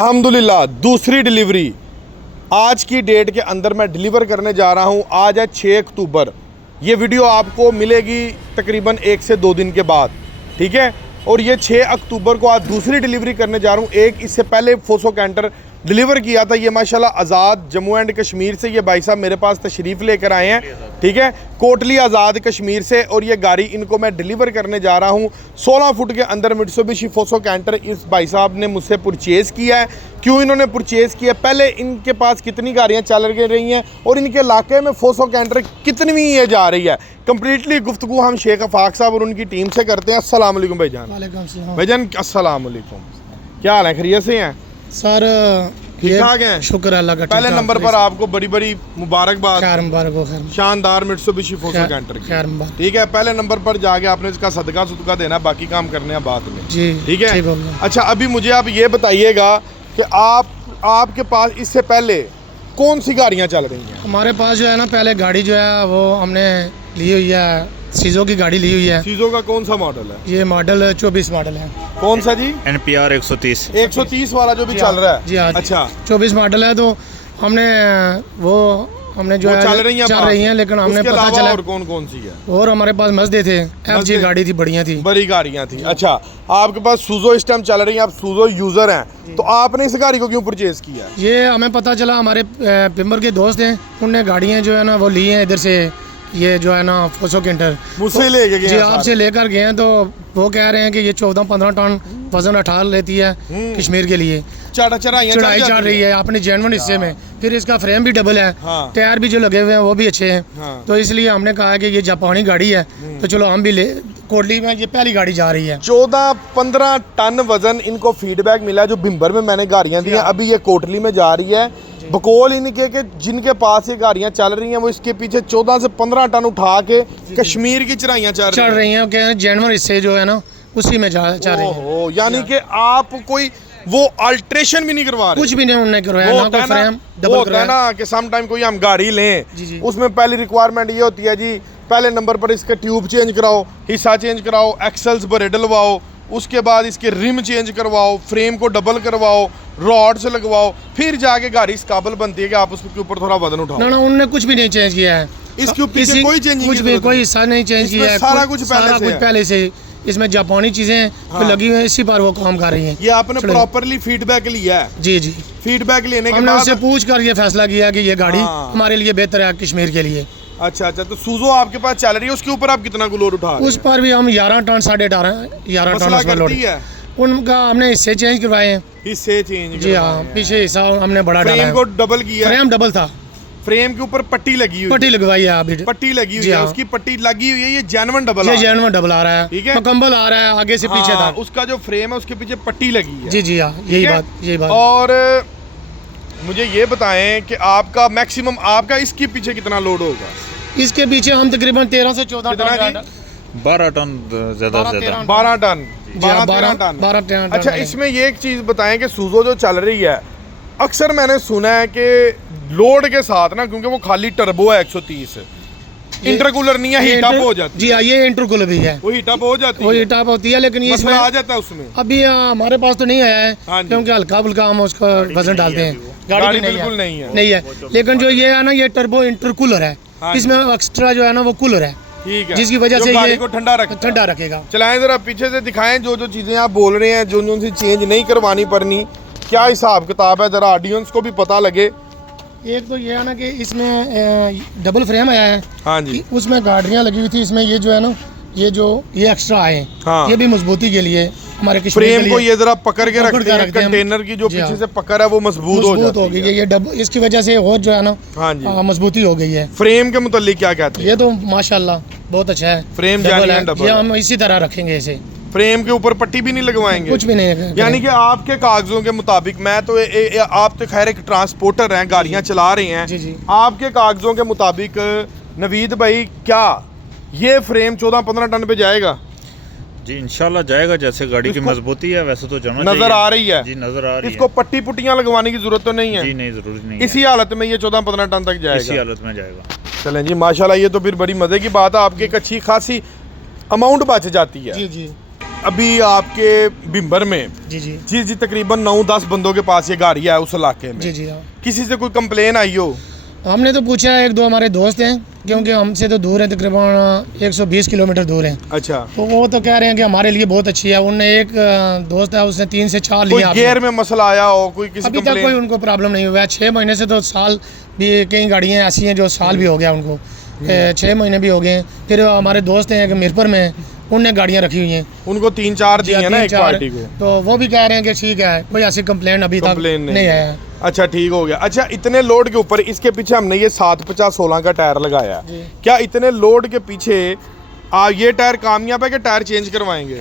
अल्हम्दुलिल्लाह दूसरी डिलीवरी आज की डेट के अंदर मैं डिलीवर करने जा रहा हूं। आज है 6 अक्टूबर। ये वीडियो आपको मिलेगी तकरीबन 1 से 2 दिन के बाद, ठीक है। और ये 6 अक्टूबर को आज दूसरी डिलीवरी करने जा रहा हूं। एक इससे पहले फोसो कैंटर डिलीवर किया था। ये माशाल्लाह आज़ाद जम्मू एंड कश्मीर से ये भाई साहब मेरे पास तशरीफ़ लेकर आए हैं, ठीक है, कोटली आज़ाद कश्मीर से। और ये गाड़ी इनको मैं डिलीवर करने जा रहा हूँ। 16 फुट के अंदर मित्सुबिशी फोसो कैंटर इस भाई साहब ने मुझसे परचेज़ किया है। क्यों इन्होंने परचेज़ किया, पहले इनके पास कितनी गाड़ियाँ चल रही हैं और इनके इलाके में फोसो कैंटर कितनी ये जा रही है, कंप्लीटली गुफ्तगू हम शेख अफाक साहब और उनकी टीम से करते हैं। अस्सलाम वालेकुम भाईजान। भाईजान अस्सलाम वालेकुम, क्या हाल है, खैरियत से हैं सर? ठीक ठाक हैं, शुक्र अल्लाह का। पहले नंबर पर आपको बड़ी बड़ी मुबारकबाद, खैर शानदार मित्सुबिशी फोसो कैंटर की, ठीक है। पहले नंबर पर जाके आपने इसका सदका सुदका देना, बाकी काम करने हैं बाद में जी, ठीक है। अच्छा, अभी मुझे आप ये बताइएगा कि आपके पास इससे पहले कौन सी गाड़ियाँ चल रही हैं? हमारे पास जो है ना, पहले गाड़ी जो है वो हमने ली हुई है, सीजो की गाड़ी ली हुई है। सीजो का कौन सा मॉडल है? ये मॉडल 24 मॉडल है। कौन सा जी? NPR 130 वाला जो भी चल रहा है जी। हाँ, अच्छा 24 मॉडल है। तो हमने जो है चल रही हैं, लेकिन हमने पता चला और कौन सी है। और हमारे पास मजदे थे, FG गाड़ी थी, बढ़िया थी, बड़ी गाड़ियाँ थी। अच्छा, आपके पास सूजो इस टाइम चल रही है, आप सूजो यूजर हैं, तो आपने इस गाड़ी को क्यों परचेज किया? ये हमें पता चला, हमारे पिम्बर के दोस्त हैं, उनने गाड़ियाँ जो है ना वो ली हैं इधर से। ये जो है ना फोसो कैंटर मुझसे लेके गए जी, आपसे लेकर गए हैं। तो वो कह रहे हैं कि ये 14-15 टन वजन उठा लेती है कश्मीर के लिए। चढ़ाई चढ़ रही है अपने जेन्युइन हिस्से में। फिर इसका फ्रेम भी डबल है, टायर भी जो लगे हुए हैं वो भी अच्छे हैं। तो इसलिए हमने कहा कि ये जापानी गाड़ी है, तो चलो हम भी ले। कोटली में ये पहली गाड़ी जा रही है। 14-15 टन वजन इनको फीडबैक मिला जो भिम्बर में मैंने गाड़ियाँ दी हैं। अभी ये कोटली में जा रही है। बकौल इनके के जिनके पास ये गाड़ियाँ चल रही हैं वो इसके पीछे 14 से 15 टन उठा के कश्मीर की चढ़ाइयाँ चढ़ रही हैं। जेन्युइन हिस्से जो है ना उसी में चल रही है। यानी कि आप कोई वो अल्ट्रेशन भी नहीं करवा रहे? कुछ भी नहीं उन्होंने करवाया, ना कोई फ्रेम डबल करवाया ना। कि सम टाइम कोई हम गाड़ी लें, उसमें पहली रिक्वायरमेंट ये होती है जी, पहले नंबर पर इसके ट्यूब चेंज कराओ, हिस्सा चेंज कराओ, एक्सल्स बड़े डलवाओ, उसके बाद इसके रिम चेंज करवाओ, फ्रेम को डबल करवाओ, रॉड से लगवाओ, फिर जाके गाड़ी इस काबिल बनती है कि आप उसके ऊपर थोड़ा वजन उठाओ। ना उन्होंने कुछ भी नहीं चेंज किया है। इसके पीछे कोई चेंज कुछ भी, कोई हिस्सा नहीं चेंज किया है, सारा कुछ पहले से। इसमें जापानी चीजें तो लगी हुई है, इसी पर वो काम कर रही हैं। ये आपने प्रॉपरली फीडबैक लिया है? जी। फीडबैक लेने के बाद हमने उससे पूछ कर ये फैसला किया कि ये गाड़ी हमारे लिए बेहतर है कश्मीर के लिए। अच्छा, तो सूजो आपके पास चल रही है, उसके ऊपर आप कितना लोड उठा रहे हैं? उस पर भी हम 11 टन 11.5 टन लोड है। उनका हमने हिस्से चेंज करवाए हैं। हिस्से चेंज जी हाँ, पीछे हिस्सा हमने बड़ा डाला है। फ्रेम को डबल किया, फ्रेम डबल था, फ्रेम के ऊपर पट्टी लगी हुई, पट्टी लगवाई है अभी, पट्टी लगी हुई है, उसकी पट्टी लगी हुई है। ये जेन्युइन डबल, ये जेन्युइन डबल आ रहा है, ठीक है, मुकम्मल आ रहा है, आगे से पीछे था। उसका जो फ्रेम है उसके पीछे पट्टी लगी है। जी हाँ, यही बात। और मुझे ये बताएं कि आपका मैक्सिमम आपका इसके पीछे कितना लोड होगा? इसके पीछे हम तकरीबन 13 से 14 टन, 12 टन ज्यादा 12 टन। अच्छा, इसमें ये एक चीज बताएं कि सूजो जो चल रही है, अक्सर मैंने सुना है कि लोड के साथ ना, क्योंकि वो खाली टर्बो है 130, इंटरकूलर नहीं है, हीट अप हो जाती है। जी हाँ, ये इंटरकूलर भी है, वो हीट अप हो जाती है, वो हीट अप होती है, लेकिन ये इसमें आ जाता है उसमें। अभी हमारे पास तो नहीं आया है, क्योंकि हल्का फुल्का हम उसका वजन डालते हैं। गाड़ी बिल्कुल नहीं है। लेकिन जो ये है ना, ये टर्बो इंटरकूलर है, इसमें एक्स्ट्रा जो है ना वो कूलर है, ठीक है, जिसकी वजह से गाड़ी को ठंडा रखेगा। चलाएं जरा, पीछे से दिखाएं जो चीजें आप बोल रहे हैं, जो सी चेंज नहीं करवानी पड़नी, क्या हिसाब किताब है, जरा ऑडियंस को भी पता लगे। एक तो ये है ना कि इसमें डबल फ्रेम आया है। हाँ जी। उसमें गाड़ियाँ लगी हुई थी, इसमें ये जो है ना, ये एक्स्ट्रा आए हैं, ये भी मजबूती के लिए हमारे फ्रेम को ये जरा पकड़ के रखते हैं, कंटेनर की जो पीछे से पकड़ है वो मजबूत हो गई है। ये इसकी वजह से और जो है ना मजबूती हो गई है। फ्रेम के मुतालिक क्या कहते हैं? ये तो माशाल्लाह बहुत अच्छा है, फ्रेम ये हम इसी तरह रखेंगे इसे। फ्रेम के ऊपर पट्टी भी नहीं लगवाएंगे? कुछ भी नहीं। यानी कि आपके कागजों के मुताबिक, मैं तो आप तो खैर एक ट्रांसपोर्टर हैं, गाड़ियां चला रहे हैं, जी। आपके कागजों के मुताबिक नवीद भाई, क्या ये फ्रेम 14-15 टन पे जाएगा? जी इंशाल्लाह जाएगा, जैसे गाड़ी की मजबूती है वैसे तो जाना नजर आ रही है। जी नजर आ रही है। इसको पट्टी पुट्टियां लगवाने की जरूरत तो नहीं है? जी नहीं, जरूरी नहीं। इसी हालत में ये 14-15 टन तक जाएगा? इसी हालत में जाएगा। चलें जी, माशाल्लाह, ये तो फिर बड़ी मजे की बात है, आपकी एक अच्छी खासी अमाउंट बच जाती है। जी। अभी आपके बिम्बर में जी जी जी जी तकरीबन 9-10 बंदों के पास ये गाड़ी है उस इलाके में, जी जी हाँ। किसी से कोई कंप्लेन आई हो? हमने तो पूछा है, एक दो हमारे दोस्त हैं, क्योंकि हमसे तो दूर है, तकरीबन 120 किलोमीटर दूर है। अच्छा, तो वो तो कह रहे हैं कि हमारे लिए बहुत अच्छी है। उनने एक दोस्त है, उसने 3 से 4 कोई लिया। गियर में मसला आया हो, कोई किसी अभी तक कोई उनको प्रॉब्लम नहीं हुआ है। 6 महीने से तो साल भी, कई गाड़ियाँ ऐसी हैं जो साल भी हो गया उनको, 6 महीने भी हो गए। फिर हमारे दोस्त हैं एक मीरपुर में, उनने गाड़ियाँ रखी हुई हैं, उनको 3-4 दी है ना एक 3-4, पार्टी को, तो वो भी कह रहे हैं कि ठीक है, कोई ऐसी कंप्लेन अभी तक नहीं आया है। अच्छा ठीक हो गया। अच्छा, इतने लोड के ऊपर इसके पीछे हमने ये 750-16 का टायर लगाया है, क्या इतने लोड के पीछे ये टायर कामयाब है कि टायर चेंज करवाएंगे?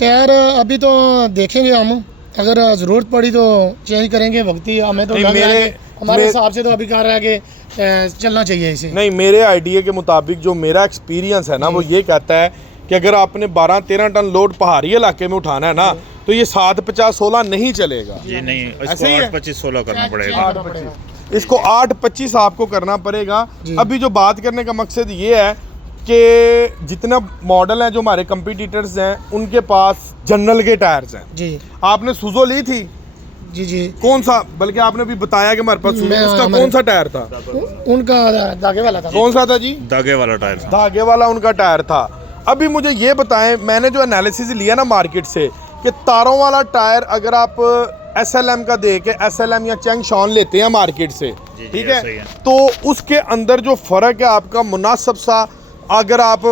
टायर अभी तो देखेंगे हम, अगर ज़रूरत पड़ी तो चेंज करेंगे। वक्ती हमें तो लग रहा है कि हमारे हिसाब से तो अभी कह रहा है कि चलना चाहिए इसे। नहीं, मेरे आइडिया के मुताबिक जो मेरा एक्सपीरियंस है ना, वो ये कहता है कि अगर आपने 12-13 टन लोड पहाड़ी इलाके में उठाना है ना, तो ये 750-16 नहीं चलेगा। जी नहीं, ऐसे इसको ही है? 8-25-16 करना पड़ेगा। 825 इसको 825 आपको करना पड़ेगा। अभी जो बात करने का मकसद ये है कि जितना मॉडल हैं जो हमारे कंपटीटर्स हैं उनके पास जनरल के टायर्स हैं। जी आपने सुजो ली थी? जी जी। कौन सा? बल्कि आपने भी बताया कि हमारे पास सुजो, उसका हमारे- कौन सा टायर था? उनका धागे वाला था। कौन सा था जी? धागे वाला टायर था। धागे वाला उनका टायर था। अभी मुझे ये बताएं, मैंने जो एनालिसिस लिया ना मार्केट से, कि तारों वाला टायर अगर आप SLM का दे के SLM या चेंगशॉन लेते हैं मार्केट से, ठीक है, तो उसके अंदर जो फ़र्क है आपका मुनासिब सा, अगर आप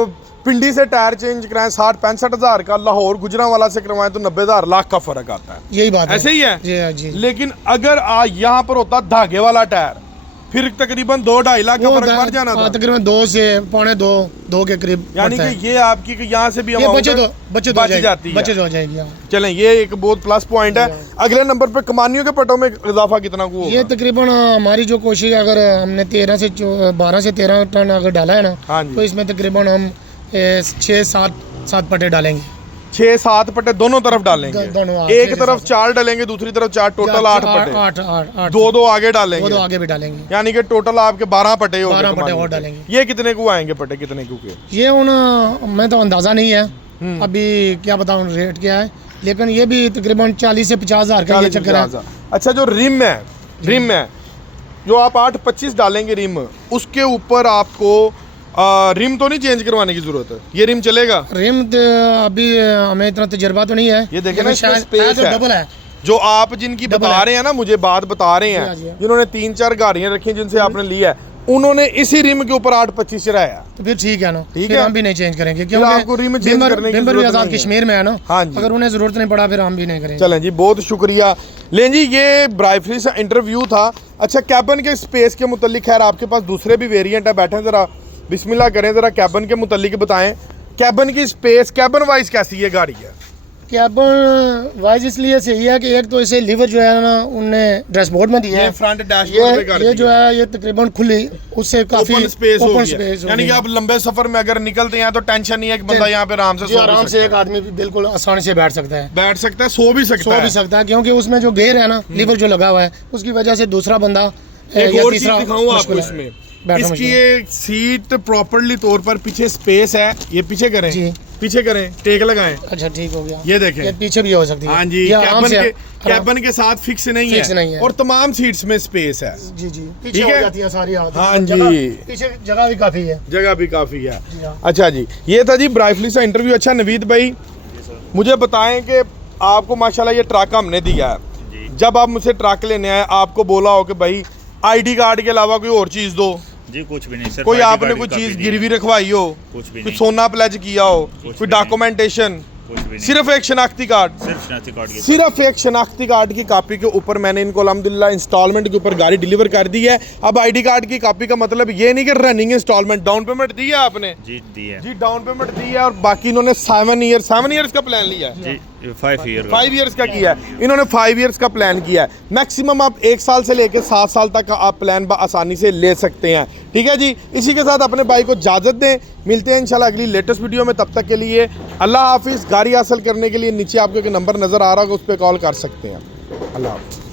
पिंडी से टायर चेंज कराएं 60-65 हज़ार का, लाहौर गुजरांवाला से करवाएं तो 90,000 लाख का फ़र्क आता है। यही बात है, ऐसे ही है जी जी। लेकिन अगर यहाँ पर होता धागे वाला टायर, फिर तकरीबन 2-2.5 लाख का फर्क पड़ जाना था। तकरीबन 2 से 2.25 के करीब, यानी कि ये आपकी कि यहाँ से भी बचत जाती है, बचत हो जाएगी। चलें, ये एक बहुत प्लस पॉइंट है। अगले नंबर पे कमानियों के पटों में इजाफा कितना को होगा? ये तकरीबन हमारी जो कोशिश, अगर हमने 12 से 13 टन अगर डाला है ना, तो इसमें तकरीबन हम 6-7 पट्टे डालेंगे। 6-7 पट्टे दोनों तरफ डालेंगे, एक तरफ 4 डालेंगे, दूसरी तरफ 4, टोटल 8 पट्टे, 8 2 आगे डालेंगे, 2 आगे भी डालेंगे, यानी कि टोटल आपके 12 पट्टे हो गए। 12 पट्टे और डालेंगे। ये कितने को आएंगे पट्टे, कितने को के? ये मैं तो अंदाज़ा नहीं है अभी, क्या बताऊँ रेट क्या है, लेकिन ये भी तकरीबन 40 से 50 हज़ार का ये चक्कर है। अच्छा, जो रिम है जो आप 825 डालेंगे रिम, उसके ऊपर आपको रिम तो नहीं चेंज करवाने की जरूरत है? ये रिम चलेगा? रिम अभी हमें इतना तजुर्बा तो नहीं है। ये देखें ना, शायद स्पेस तो है डबल है। जो आप जिनकी बता रहे हैं ना, मुझे बात बता रहे हैं, जिन्होंने 3-4 गाड़ियां रखी जिनसे आपने लिया है, उन्होंने इसी रिम के ऊपर 825 चढ़ाया। तो फिर ठीक है ना, ठीक फिर है, हम भी नहीं चेंज करेंगे, क्योंकि आपको रिम चेंज करने की भी जरूरत आजाद नहीं है। कश्मीर में है ना, हाँ जी, अगर उन्हें जरूरत नहीं पड़ा फिर हम भी नहीं करेंगे। चलें जी, बहुत शुक्रिया। लें जी, ये ब्राइफली से इंटरव्यू था। अच्छा, कैबन के स्पेस के मुतालिक, खैर आपके पास दूसरे भी वेरिएंट है, बैठे ज़रा बिस्मिल्लाह करें, ज़रा कैबन के मुतालिक बताएं, कैबन की स्पेस कैबन वाइज कैसी है गाड़ी है? कैबन वाइज इसलिए सही है कि एक तो इसे लीवर जो है ना उनने डैशबोर्ड में दिया है, फ्रंट डैशबोर्ड पे कर ये जो है ये तकरीबन खुली, उससे काफी ओपन स्पेस हो स्पेस गया। यानी कि आप लंबे सफर में अगर निकलते हैं तो टेंशन नहीं है कि बंदा यहाँ पे आराम से एक आदमी बिल्कुल आसानी से बैठ सकता है, सो भी सकता है, क्योंकि उसमें जो गेयर है ना, लीवर जो लगा हुआ है, उसकी वजह से दूसरा बंदा एक और चीज दिखाऊं आपको इसमें, इसकी ये सीट प्रॉपर्ली तौर पर पीछे स्पेस है। ये पीछे करें जी, पीछे करें, टेक लगाएं। अच्छा ठीक हो गया, ये देखें, ये पीछे भी हो सकती है। हाँ जी, कैबन के साथ फिक्स नहीं है और तमाम सीट्स में स्पेस है। जी जी, पीछे हो जाती है सारी। हाँ जी, पीछे जगह भी काफी है, अच्छा जी, ये था जी ब्राइफली सा इंटरव्यू। अच्छा नवीद भाई, मुझे बताएं कि आपको माशाल्लाह ये ट्रक हमने दिया है, जब आप मुझसे ट्रक लेने आए आपको बोला हो कि भाई ID कार्ड के अलावा कोई और चीज़ दो? जी कुछ भी नहीं सर। कोई आपने कोई चीज़ गिरवी रखवाई हो, कुछ भी कोई नहीं, सोना प्लेज किया हो, कोई डॉक्यूमेंटेशन? सिर्फ एक शनाख्ती कार्ड, सिर्फ एक शनाख्ती कार्ड की कॉपी के ऊपर मैंने इनको अल्हम्दुलिल्लाह इंस्टॉलमेंट के ऊपर गाड़ी डिलीवर कर दी है। अब ID कार्ड की कॉपी का मतलब ये नहीं कि रनिंग इंस्टॉलमेंट, डाउन पेमेंट दी है आपने? जी दी है जी, डाउन पेमेंट दी है और बाकी इन्होंने 7 ईयर्स का प्लान लिया है। जी 5 ईयर्स का किया है इन्होंने, 5 ईयर्स का प्लान किया है। मैक्सिमम आप 1 साल से लेकर 7 साल तक का आप प्लान आसानी से ले सकते हैं। ठीक है जी, इसी के साथ अपने भाई को इजाज़त दें, मिलते हैं इंशाल्लाह अगली लेटेस्ट वीडियो में। तब तक के लिए अल्लाह हाफिज़। गाड़ी हासिल करने के लिए नीचे आपको एक नंबर नज़र आ रहा होगा, उस पर कॉल कर सकते हैं। अल्लाह हाफिज़।